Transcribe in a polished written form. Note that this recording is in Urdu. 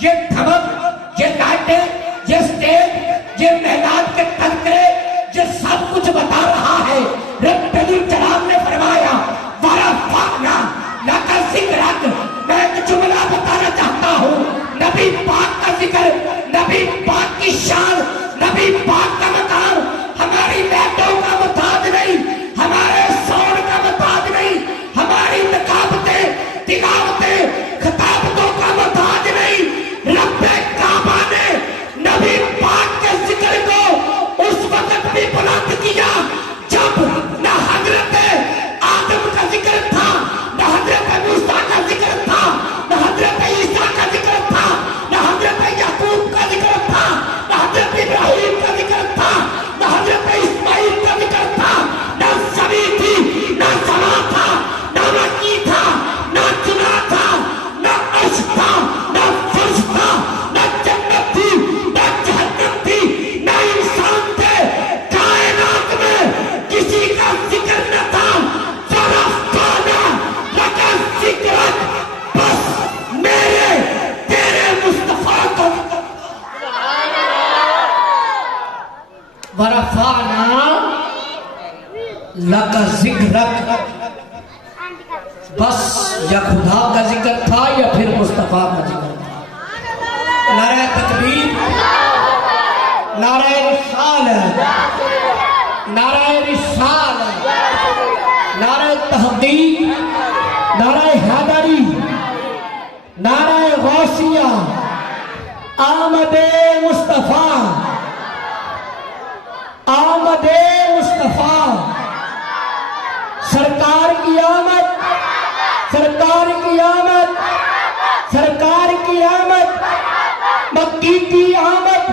یہ دھمک، یہ لائٹیں، یہ سٹیج، یہ میدان کے تذکرے، یہ سب کچھ بتا رہا ہے۔ رب الجلال نے فرمایا ورفعنا لک ذکرک۔ میں ایک جملہ بتانا چاہتا ہوں، نبی پاک کا ذکر، نبی پاک کی شان، نبی پاک کا مقام ہماری لائٹوں کا محتاج نہیں، ہمارے ساؤنڈ کا محتاج نہیں، ہماری نقابتیں، تلاوتیں، خطابتوں کا محتاج نہیں۔ رب کعبہ نے نبی پاک کے ذکر کو اس وقت بھی بلند کیا جب نہ حضرت آدم کا ذکر تھا، نہ حضرت موسیٰ کا ذکر تھا، نہ حضرت عیسیٰ کا ذکر تھا، نہ حضرت یعقوب کا ذکر تھا، نہ حضرت ابراہیم کا ذکر تھا، نہ حضرت اسماعیل کا ذکر تھا، نہ زمین تھی، نہ سما تھا، نہ مکی تھا، نہ چنا تھا، نہ عرش تھا، نہ فرش تھا، نہ جنت تھی، نہ جہنم تھی، نہ انسان تھے۔ کائنات میں کسی کا ذکر نہ تھا۔ ورفعنا لک ذکرک، بس میرے تیرے مصطفیٰ کو ورفعنا لک ذکرک، بس یا خدا کا ذکر تھا یا پھر مصطفیٰ کا ذکر تھا۔ نعرہ تکبیر، نعرہ رسالت، نعرہ رسالت، نعرہ تحقیق، نعرہ حیدری، نعرہ غوثیہ، آمد مصطفیٰ، آمد مصطفیٰ، سرکار کی آمد، سرکار کی آمد، سرکار کی آمد، مکی کی آمد،